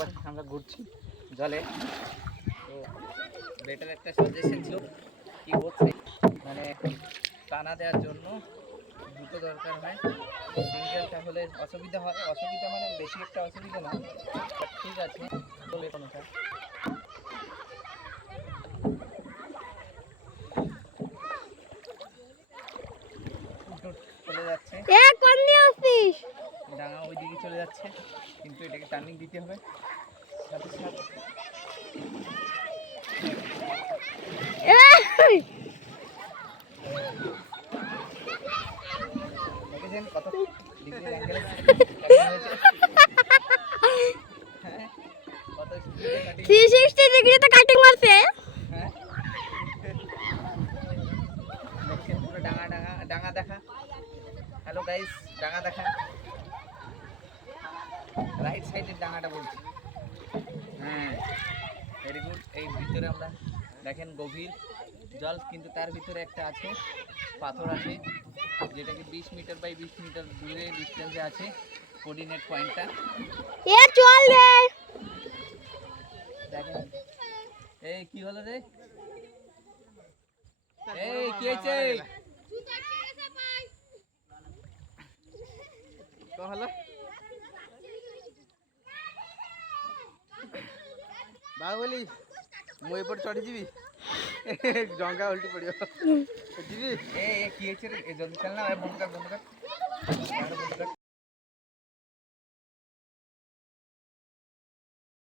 পাচ্ছি আমরা ঘুরছি জলে। তো বেটার একটা সাজেশন ছিল কি বলছে, মানে টানা দেওয়ার জন্য দুটো দরকার হয়। সিঙ্গেলটা হলে অসুবিধা হয়, অসুবিধা মানে বেশি একটা অসুবিধা না, ঠিক আছে বলে কোনোটা। চলে যাচ্ছে ডাঙা ওই দিকে চলে যাচ্ছে, কিন্তু এটাকে টার্নিং দিতে হবে সাথে সাথে। দেখেছেন কত ডিগ্রি অ্যাঙ্গেলে হয়েছে, হ্যাঁ কত স্পিডে কাটিং 360 ডিগ্রিতে কাটিং মারছে। হ্যাঁ দেখছেন পুরো ডাঙা ডাঙা ডাঙা দেখা। হ্যালো গাইস, ডাঙা দেখা, রাইট সাইডের ডাঙাটা বলছি। হ্যাঁ ভেরি গুড। এই ভিতরে আমরা দেখেন গভীর জল, কিন্তু তার ভিতরে একটা আছে পাথর আছে, যেটাকে 20 মিটার বাই 20 মিটার দূরে ডিস্টেন্সে আছে কোঅর্ডিনেট পয়েন্টটা। চল রে। দেখেন এই কি হলো রে, এই কি হয়েছে হলো ବାହୁବଲି ମୁଁ ଏପଟେ ଚଢିଯିବି ଡଙ୍ଗା ଓଲଟି ପଡିବ ଯିବି। ଏ କି ହେଇଛି ରେ, ଜଲ୍ଦି ଚାଲ ନା, ବନ୍ଦ କର ବନ୍ଦ କର।